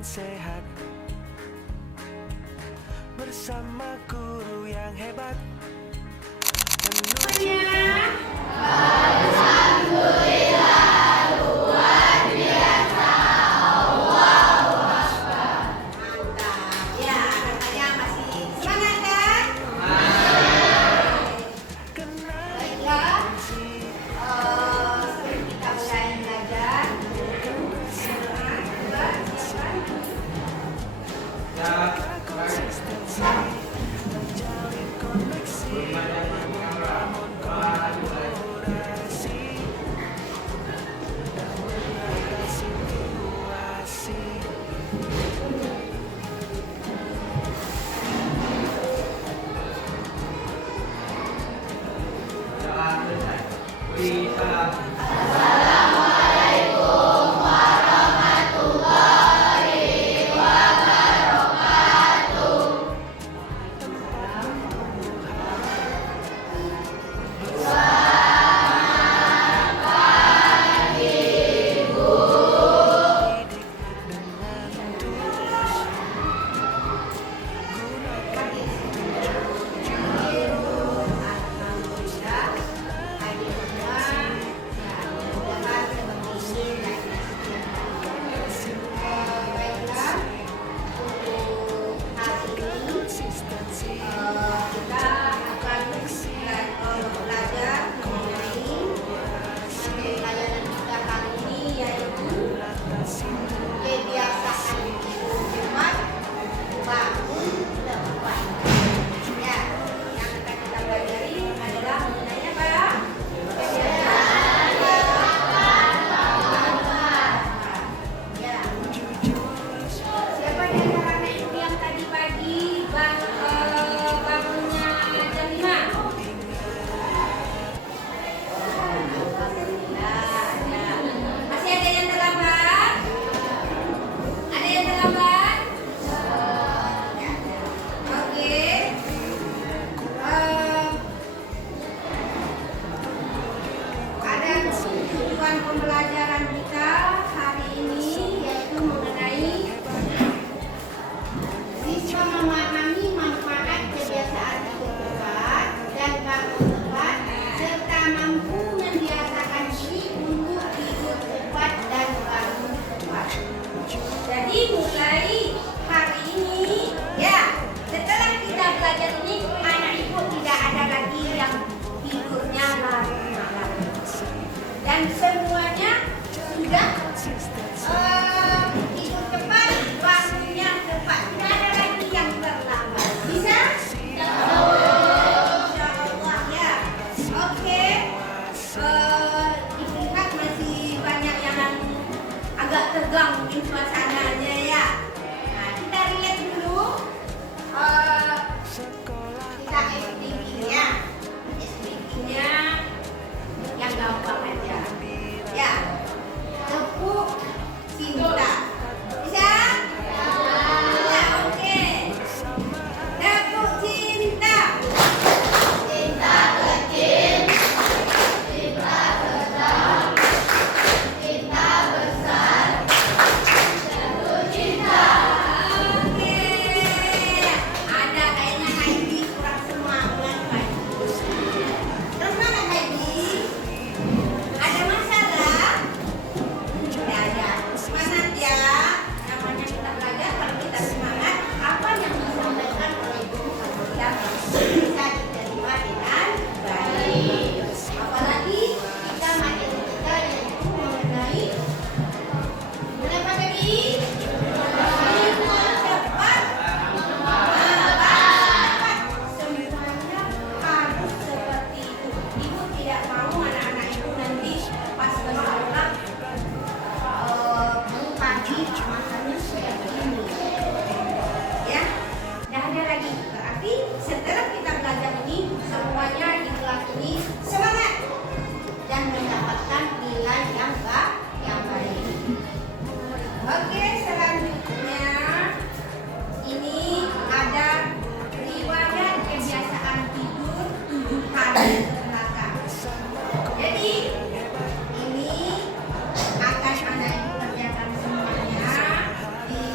dan sehat bersama guru yang hebat. Pembelajaran kita hari ini yaitu mengenai siswa memahami manfaat kebiasaan hidup tepat dan bangun tepat serta mampu membiasakan diri untuk tidur tepat dan bangun tepat. Jadi mulai hari ini ya, setelah kita belajar ini, anak ibu tidak ada lagi yang tidurnya larut malam. Dan semuanya sudah tidur tepat, bangunnya tepat. Tidak ada lagi yang terlambat. Bisa? Insya Allah ya. Oke. Dilihat masih banyak yang agak tegang di suasananya ya. Nah, kita lihat dulu. Kita SPG-nya. SPG-nya yang gampang aja ya, tepuk cinta. Bisa? Ya, oke. Tepuk cinta. Cinta kecil, cinta besar, cinta besar, tepuk cinta. Oke. Ada kayaknya Heidi kurang semangat Pak. Terus mana Heidi? Ada masalah? Tidak ada. Semangat ya. Namanya kita belajar, kalau kita semangat, apa yang disampaikan oleh guru yang bisa diterima dengan baik. Apalagi kita materi kita yaitu mengenai apa tadi? Cepat. Semuanya harus seperti itu. Ibu tidak mau anak-anak ibu nanti pas sekolah pagi makannya seperti ini. Ya, tidak ada lagi. Berarti setelah kita belajar ini, semuanya di kelas ini semangat dan mendapatkan nilai yang baik. Oke, selanjutnya ini ada riwayat kebiasaan tidur 7 hari terbelakang. Jadi ini akan Anda ibu kerjakan semuanya di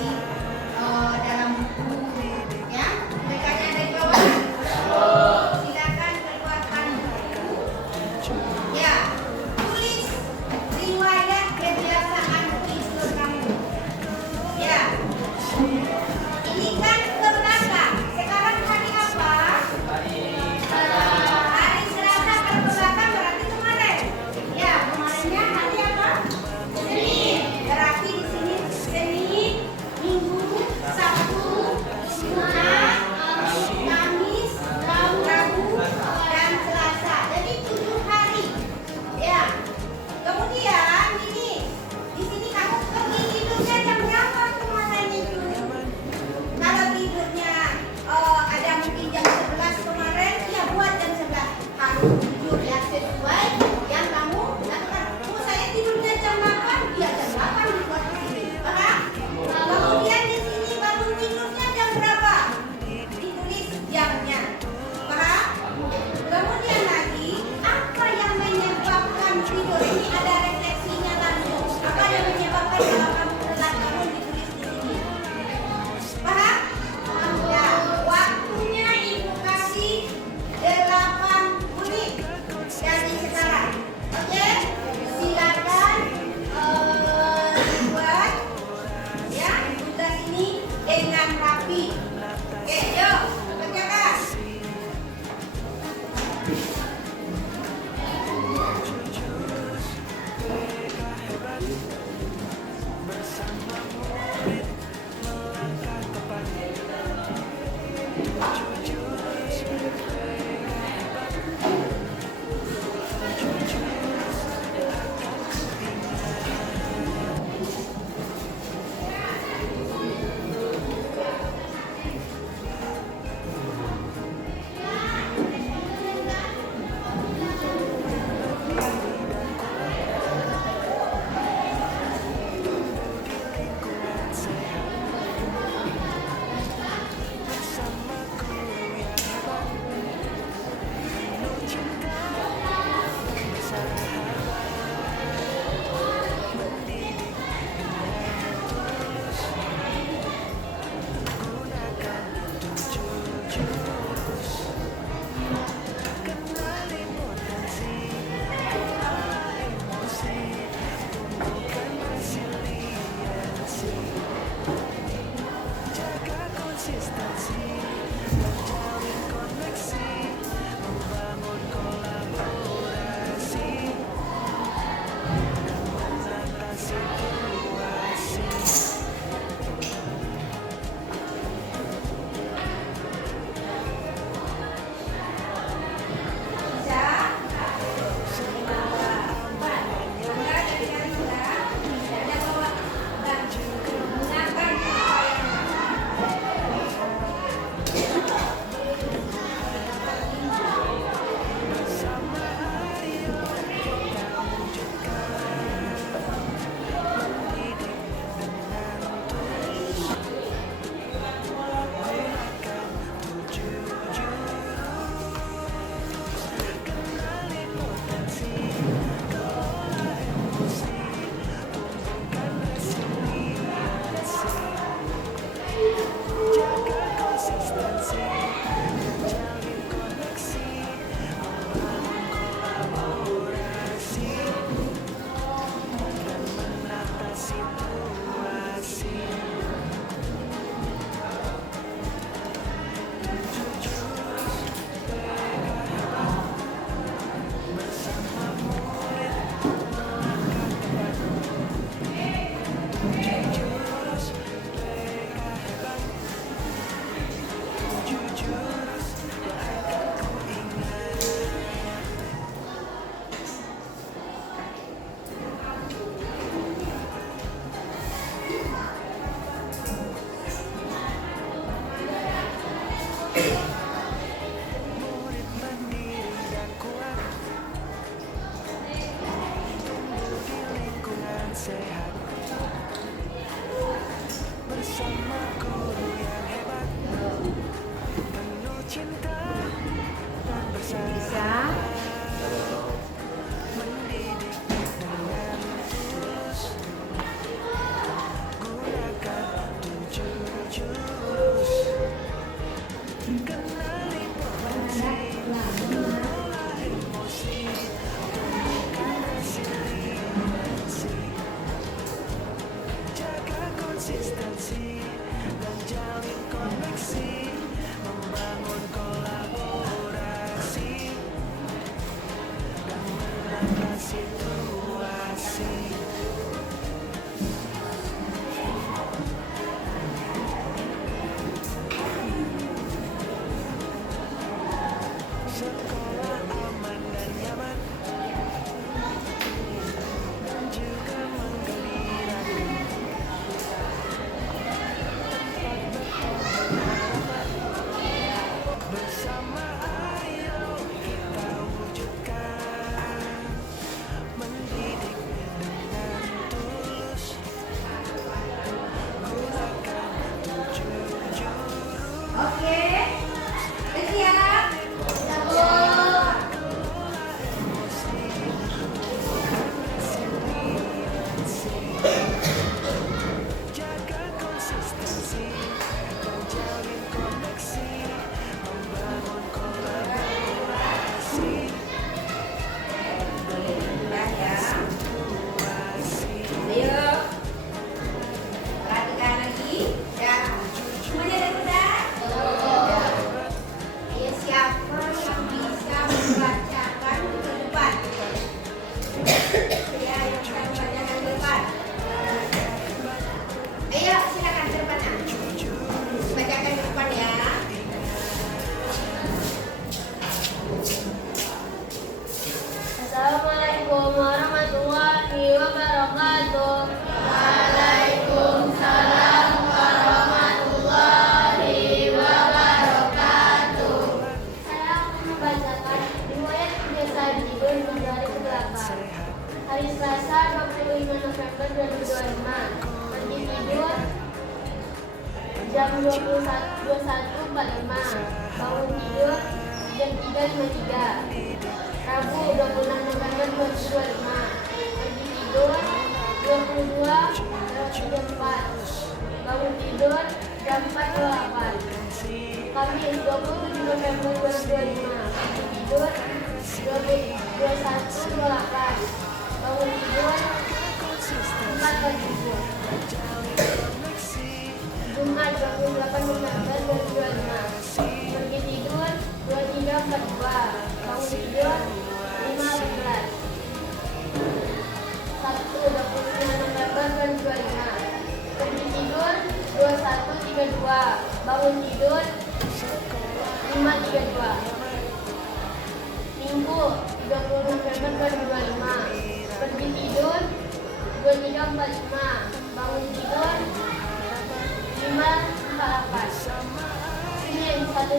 Bersama guru yang hebat, penuh cinta dan bersahabat, mendidik dengan tulus. Gunakan 7 jurus, kenali potensi, kelola emosi, tumbuhkan resiliensi, jaga konsistensi dan jalin koneksi, membangun kolaborasi dan menata situasi. Sekolah aman dan nyaman dan juga menggembirakan, tempat bertemu harapan jam 21.45 bangun tidur jam 3.53. Rabu 26 November 2025 pergi tidur 22.04 bangun tidur jam 4.08. Kamis 27 November 2025 pergi tidur 21.08 bangun tidur 4.07. Jumat 28 November 2025 pergi tidur 23.42 bangun tidur 5.11. Sabtu 29 November 2025 pergi tidur 21.32 bangun tidur 5.32. Minggu 30 November 2025 pergi tidur 23.45 bangun tidur 5.48. Senin 1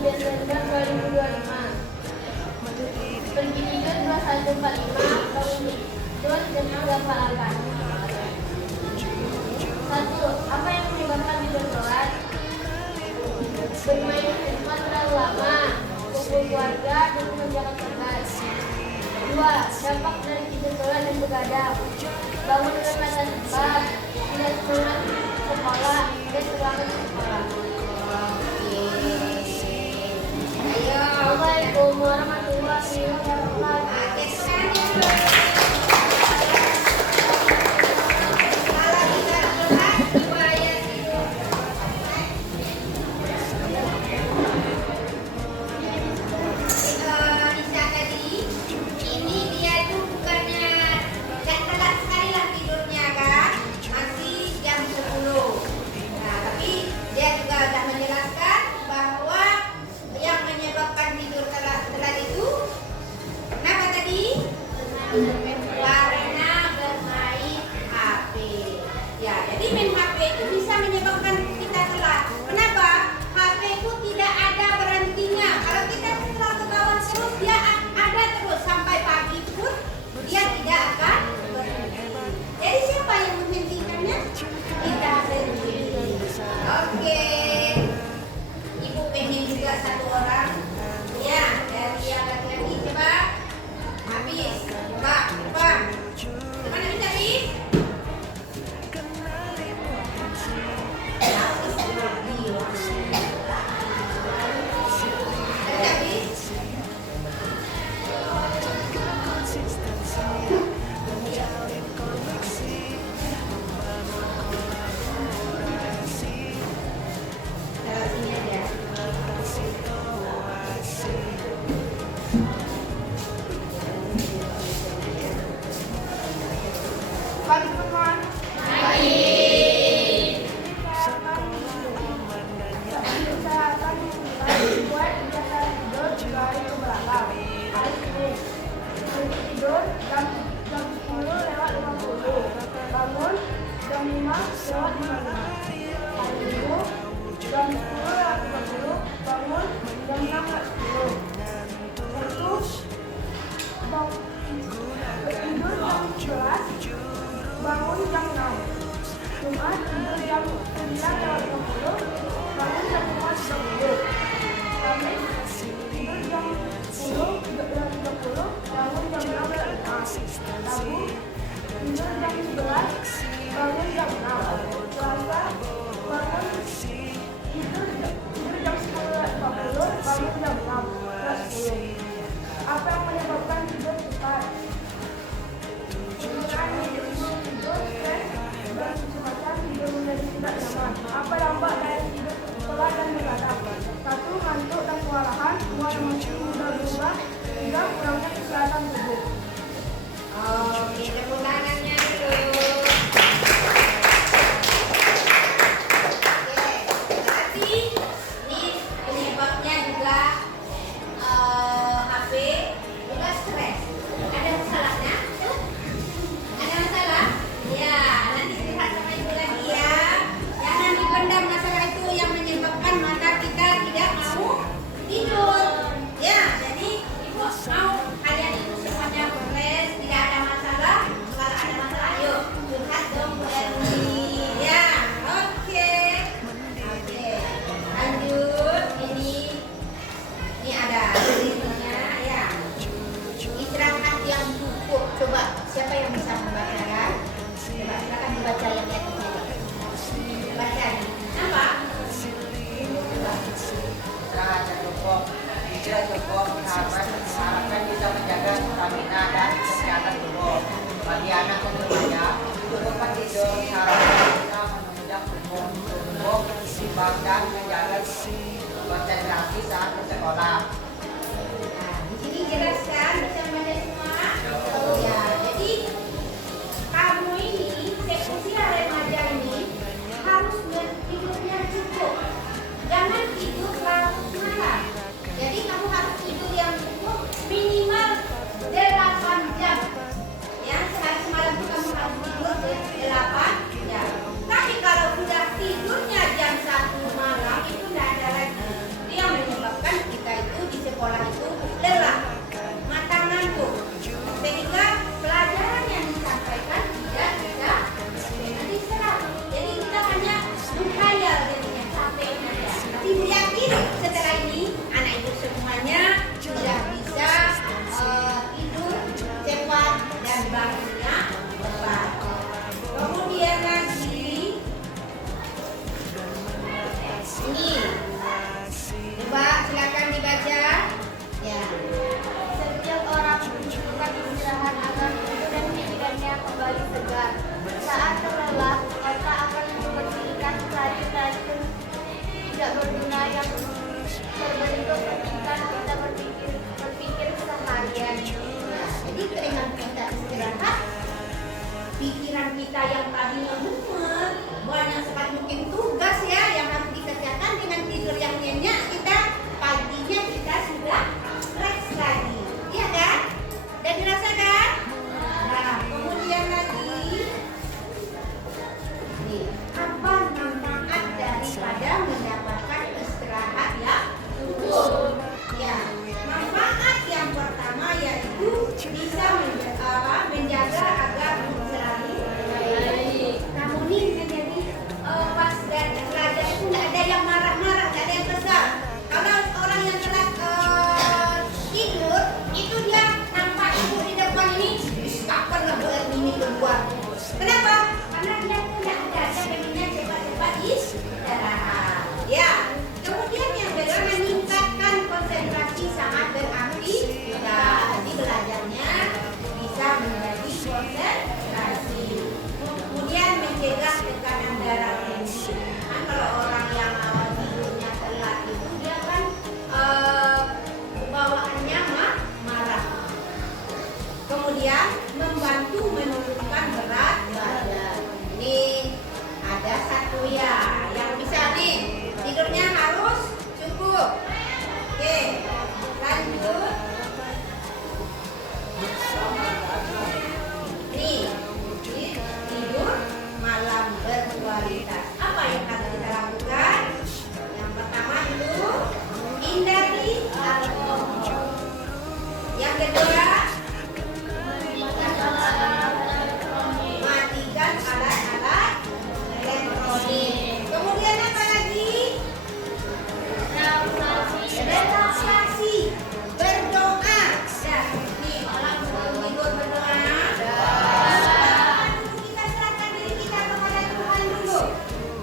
Desember 2025 pergi tidur 21.45 bangun tidur jam 3.48. 1. Apa yang menyebabkan tidur telat? Bermain handphone terlalu lama, kumpul keluarga, dan mengerjakan tugas. 2. Dampak dari tidur telat dan begadang: bangun karena sebab tidak semangat sekolah dan terlambat ke sekolah. Assalamualaikum warahmatullahi wabarakatuh. Karena bermain HP. Ya, jadi main HP itu bisa menyebabkan kita telat. Kenapa? HP itu tidak ada berhentinya. Kalau kita telat ke bawah terus, dia ada terus sampai pagi pun dia tidak akan berhenti. Jadi siapa yang menghentikannya? Kita sendiri. Oke. Ibu pengen juga satu orang. Ya, dari yang laki-laki coba. Habis. Coba. Gimana bisa habis? Pagi teman. Saya akan membuat jadwal tidur 3 hari ke belakang. Hari Senin pergi tidur jam 10.50. Bangun jam 5.55. Hari Minggu jam 10.50. Bangun jam 6.10. Tidur jam 11. Bangun jam 6. Jumat tidur jam 9.50. Bangun jam 5.30. Kamis tidur jam 10.30. Bangun jam 6.05. Rabu tidur jam 11. Bangun jam 6. Selasa bangun tidur jam 10.50. Bangun jam 6.10. Apa yang menyebabkan tidur cepat? Tidur stres dan kecepatan tidur menjadi tidak nyaman. Apa dampak dari tidur telat dan begadang? 1. Ngantuk dan kewalahan. 2. Emosi mudah berubah. 3. Kurangnya kesehatan tubuh. Oke, tepuk tangannya dulu. Oke, dan menjaga konsentrasi saat bersekolah. Nah, di sini jelaskan bisa membaca semua. Ya, jadi kamu ini seusia remaja ini harus tidurnya cukup. Jangan tidur larut malam. Jadi kamu harus tidur yang cukup minimal 8 jam. Ya, sehari semalam itu kamu harus tidur 8 jam. Tapi kalau sudah tidurnya jam 1 malam itu tidak ada lagi. Itu yang menyebabkan kita itu di sekolah itu lelah, mata ngantuk, sehingga pelajaran yang disampaikan tidak diserap. Jadi kita hanya menghayal jadinya sampai saja. Tapi yakin setelah ini anak itu semuanya sudah bisa tidur cepat dan bangunnya cepat. Kemudian lagi ini, coba silakan dibaca. Ya. Setiap orang membutuhkan istirahat agar tubuh dan pikirannya kembali segar. Saat terlelah, maka akan membersihkan racun-racun tidak berguna yang terbentuk ketika kita berpikir seharian. Nah, jadi dengan kita istirahat, pikiran kita yang tadinya mumet, banyak sekali mungkin tugas ya yang harus dikerjakan, dengan tidur yang nyenyak kita paginya kita sudah fresh lagi. Iya kan? Dan dirasakan? Nah, kemudian lagi nih, apa manfaat daripada mendapatkan istirahat yang cukup? Ya, manfaat yang pertama yaitu bisa menjaga agar mood selalu baik. Kamu nih menjadi pas dan belajar itu tidak ada yang marah-marah, tidak ada yang kesal. Kalau orang yang telat tidur itu dia nampak ibu di depan ini, kapan lah buat ini keluar. Kenapa? Karena dia tidak ada, dia pengennya cepat-cepat istirahat. Ya. Kemudian yang kedua, meningkatkan konsentrasi saat beraktivitas. Jadi belajarnya bisa menjadi konsentrasi. Kemudian mencegah tekanan darah tinggi. Kan kalau orang yang tidurnya telat itu dia kan bawaannya marah. Kemudian membantu menurunkan berat badan. Ini ada satu ya yang bisa nih tidurnya harus cukup. Oke, lanjut. Nih, tidur malam berkualitas. Apa yang harus kita lakukan? Yang pertama itu hindari alkohol. Yang kedua, matikan alat-alat elektronik. Kemudian apa lagi? Relaksasi, berdoa. Ya, nih malam sebelum tidur berdoa. Kita serahkan diri kita kepada Tuhan dulu.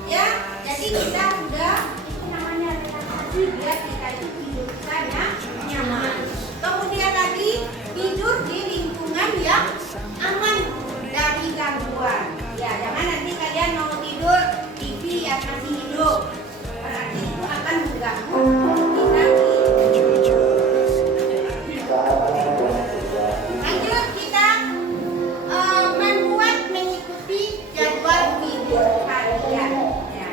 Ya, jadi kita sudah itu namanya relaksasi biar kita itu tidur sana nyaman. Kemudian lagi tidur di lingkungan yang aman dari gangguan. Ya, jangan nanti kalian mau tidur TV yang masih hidup. Berarti itu akan mengganggu kita. Lanjut kita mengikuti jadwal tidur harian. Ya.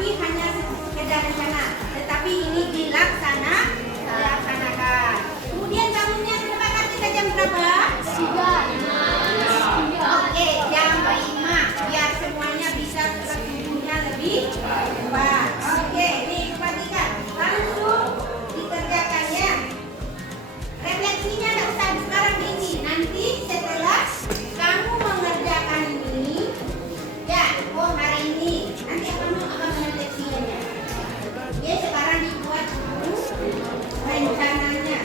Tapi hanya sekedar rencana, tetapi ini dilaksanakan. Kemudian bangunnya kesepakatan kita jam berapa? Sudah. Oke, jam 5 biar semuanya bisa tertubuhnya lebih cepat. Oke, ini perhatikan. Langsung dikerjakannya. Refleksinya tidak usah sekarang ini. Nanti setelah kamu mengerjakan ini, ya, oh hari ini. Nanti kamu akan merefleksikannya. Ya, sekarang dibuat dulu rencananya.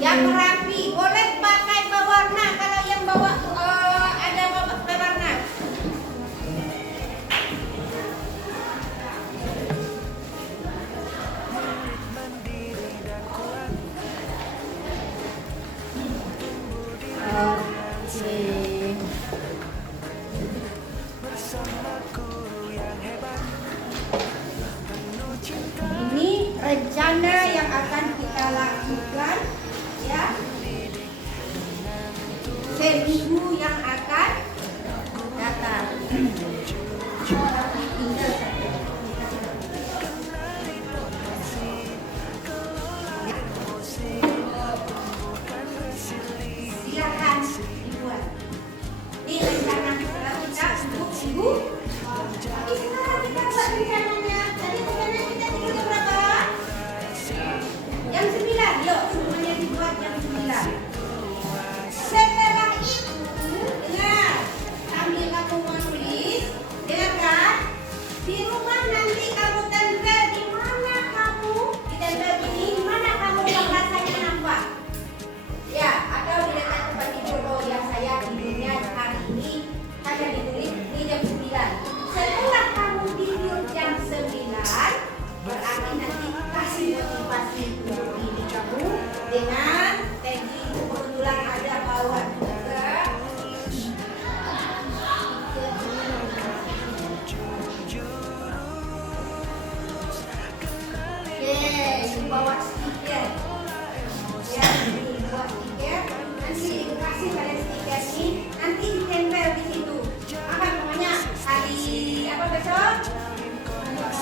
Yang rapi, boleh pakai pewarna kalau yang bawa ada pewarna. Ini rencana yang akan kita lakukan, ya, seminggu yang akan datang. Silakan dibuat. Ini rencana kita tunggu. Tapi sekarang kita buat rencananya. Tadi rencananya kita tidur jam berapa? Jam 9. Yuk, semuanya dibuat jam 9. Setelah itu, dengar, sambil kamu menulis, dengarkan, di rumah nanti kamu tempel di mana kamu, ditempel ini, di mana kamu yang rasanya nampak. Ya, atau di dekat tempat tidur. Oh ya, saya tidurnya hari ini hanya ditulis di jam 9. Setelah kamu tidur jam 9, berarti nanti kasih motivasi untuk diri kamu dengan tadi kebetulan ada bawah juga. Bawa stiker. Ya, dibuat stiker. Nanti dikasih pada stiker ini, nanti ditempel di situ. Apa namanya? Hari apa besok?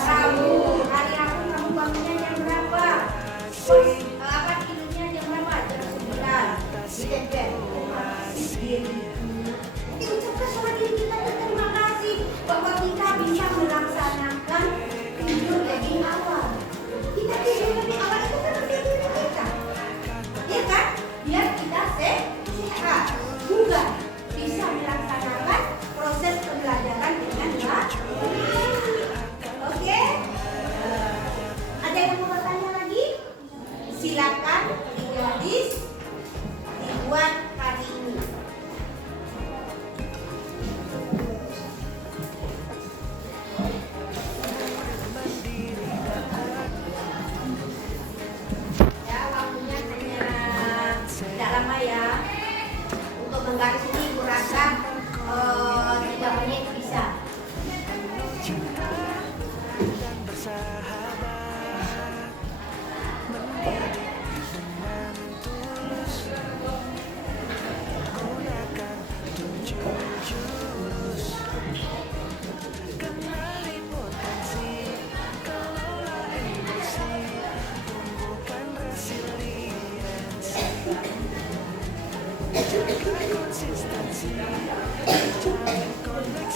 Rabu. Hari Rabu kamu bangunnya jam berapa? Terus apa tidurnya jam berapa? Jam 9. Ditempel. Nanti ucapkan sama diri kita terima kasih bahwa kita bisa melaksanakan tidur lebih awal. Kita tidur lebih awal itu kan tidur kita, ya kan? Biar kita sehat, juga bisa melaksanakan proses pembelajaran dengan baik. Oke? Ada yang mau bertanya lagi? Silakan ditulis, dibuat hari ini. Ya, waktunya hanya tidak lama ya. Untuk menggaris ini kurasa 3 menit bisa.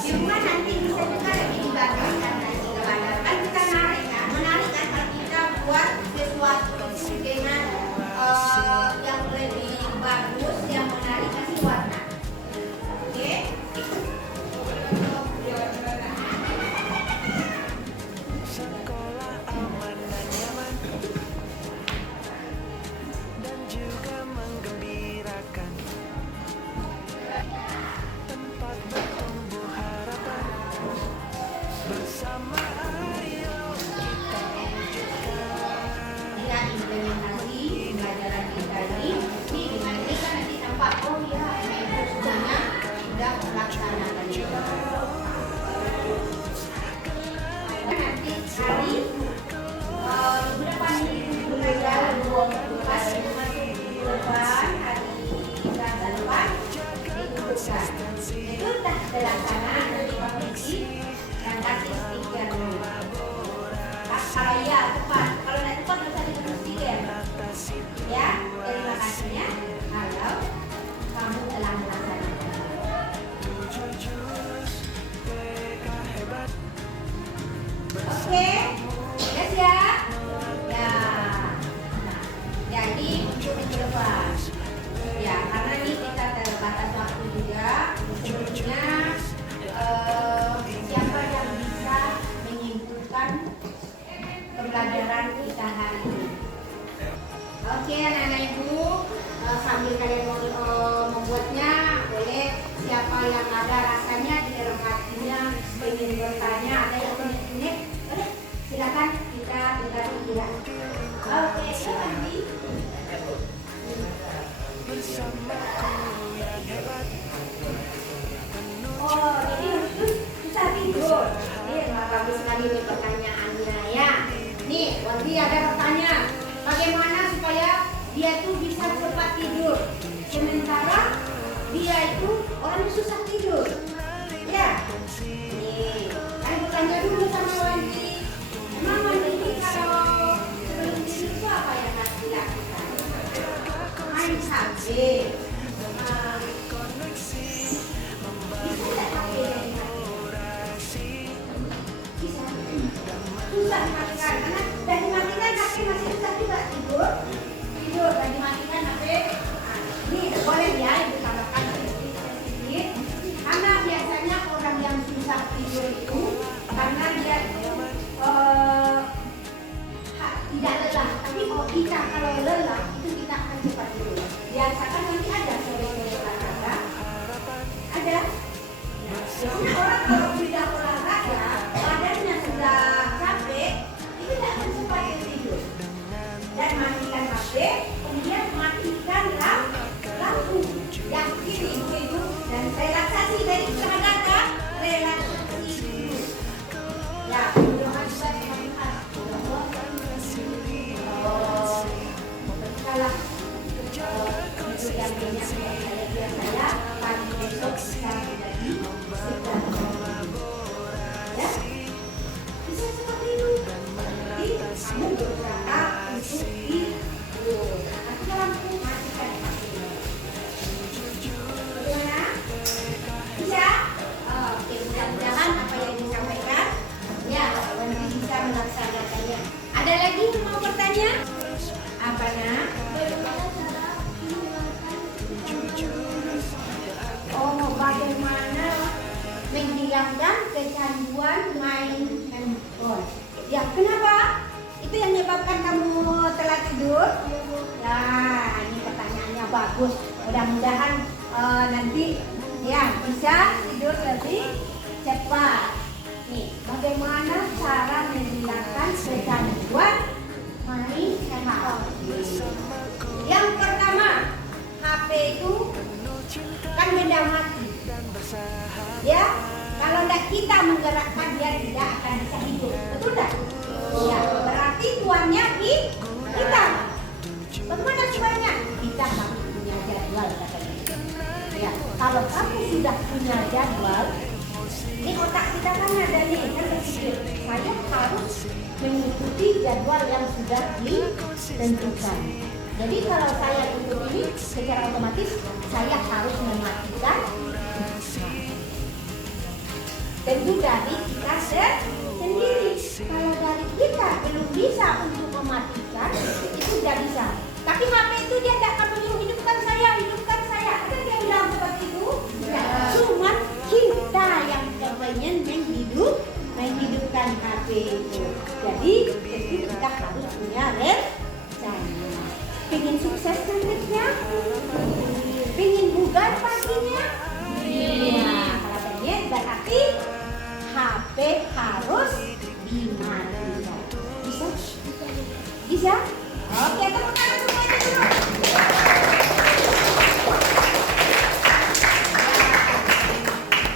Di rumah nanti bisa juga lagi dibagikan nanti kepada kan kita narik kan, menarik kan kalau kita buat sesuatu dengan yang lebih bagus, yang menarik kasih warna. Oke? Sekolah aman dan nyaman dan juga menggembirakan. Tempat bertumbuh harapan. Bersama ayo kita wujudkan. Lihat implementasi pelajaran kita ini dengan ini kan nanti tampak oh ya ini sebenarnya sudah melaksanakan juga. Nanti hari bagus sekali nih pertanyaannya ya. Nih, Wandi ada pertanyaan. Bagaimana supaya dia tuh bisa cepat tidur? Sementara dia itu orang yang susah tidur. Ya. Nih, saya bertanya dulu sama Wandi. Emang Wandi ini kalau sebelum tidur itu apa yang harus dilakukan? Main HP. Bisa nggak HP dari mati? Bisa. Susah dimatikan karena dari matikan HP masih susah juga tidur. Tidur dan dimatikan HP. Ini boleh ya ibu tambahkan sedikit. Karena biasanya orang yang susah tidur itu karena dia tidak lelah. Tapi kalau kita kalau lelah itu kita akan cepat tidur. Biasakan nanti ada sore-sore olahraga. Ada. Biasanya orang kalau sudah olahraga badannya sudah capek itu tidak akan cepat tidur. Dan matikan HP, kemudian matikan lampu. Yakin ibu-ibu dan relaksasi dari tenaga relaksasi dulu. Ya, doa juga semangat. Kalau tidur yang banyak saya pagi besok bisa menjadi sedang. Ya, bisa seperti itu. Jadi kamu berusaha untuk tidur. Matikan lampu, matikan HP. Bagaimana? Bisa? Oke, mudah-mudahan apa yang disampaikan ya, Wandi bisa melaksanakannya. Ada lagi yang mau bertanya? Apa nak? Bagaimana cara menghilangkan Bagaimana menghilangkan kecanduan main handphone? Ya, kenapa? Itu yang menyebabkan kamu telat tidur? Ya, ini pertanyaannya bagus. Mudah-mudahan nanti ya bisa tidur lebih cepat. Nih, bagaimana cara menghilangkan kecanduan main handphone? Yang pertama, HP itu kan benda mati. Ya, kalau tidak kita menggerakkan dia tidak akan bisa hidup. Betul tidak? Ya, berarti tuannya kita. Bagaimana supaya kita harus punya jadwal katanya. Ya, kalau kamu sudah punya jadwal, ini otak kita kan ada nih, kan berpikir saya harus mengikuti jadwal yang sudah ditentukan. Jadi kalau saya ikut ini secara otomatis saya harus mematikan. Tentu dari kita sendiri. Kalau dari kita belum bisa untuk mematikan, itu tidak bisa. Tapi HP itu dia tidak akan menyuruh hidupkan saya. Ada dia bilang seperti itu? Ya, cuman kita yang kepengen menghidupkan HP itu. Jadi tentu kita harus punya rencana. Pengen sukses nantinya? Pengen bugar paginya? Iya. Kalau pengen berarti HP harus dimatikan. Bisa? Bisa? Oke, tepuk tangan semuanya dulu.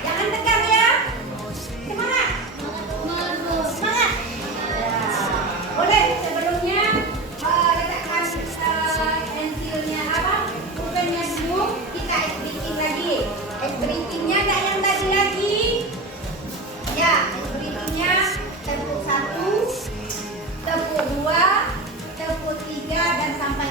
Jangan tegang ya. Semangat. Semangat. Ya. Boleh sebelumnya letakkan pensilnya apa? Pulpennya dulu. Kita esbriking lagi. Esbrikingnya enggak yang tadi lagi. Ya, esbrikingnya tepuk 1, tepuk 2, tepuk 3 dan sampai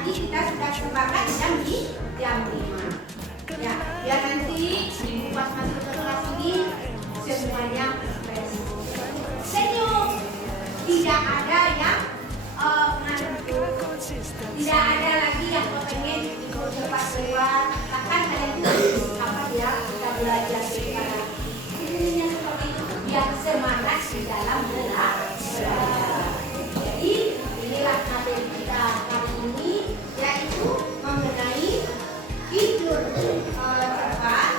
tadi kita sudah sepakat jam 5. Ya, biar nanti pas masuk ke kelas ini semuanya fresh. Senyum. Tidak ada yang tidak ada lagi yang pengen ikut cepat keluar. Bahkan kalian itu apa ya, kita belajar sekarang. Intinya seperti itu biar semangat di dalam belajar. Jadi inilah materi kita kali ini, yaitu mengenai tidur cepat,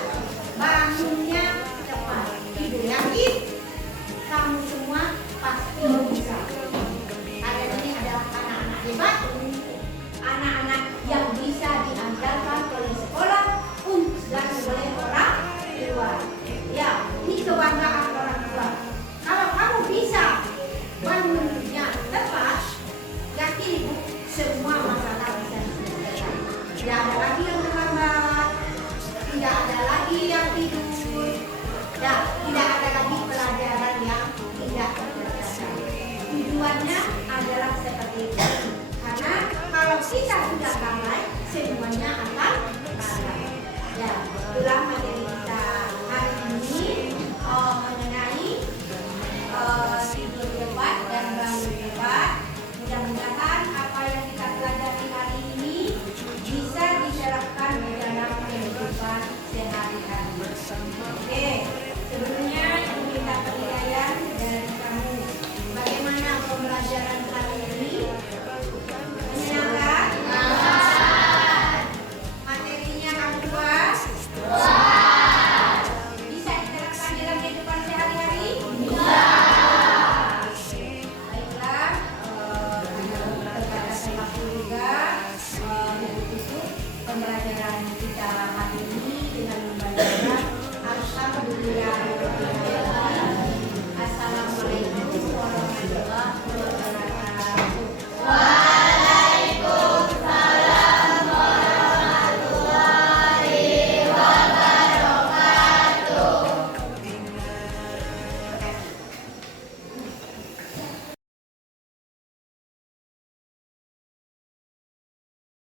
bangunnya cepat. Tidur yakin kamu semua pasti bisa. Kalian ini adalah anak-anak hebat, anak-anak yang bisa diandalkan oleh sekolah dan oleh orang tua. Ya, ini kebanggaan orang tua. Kalau kamu bisa bangunnya tepat, yakin ibu semua masalah bisa diselesaikan. Tidak ada lagi yang terlambat, tidak ada lagi yang tidur, dan tidak ada lagi pelajaran yang tidak terselesaikan. Tujuannya adalah seperti itu. Karena kalau kita sudah damai, semuanya akan damai. Ya, itulah materi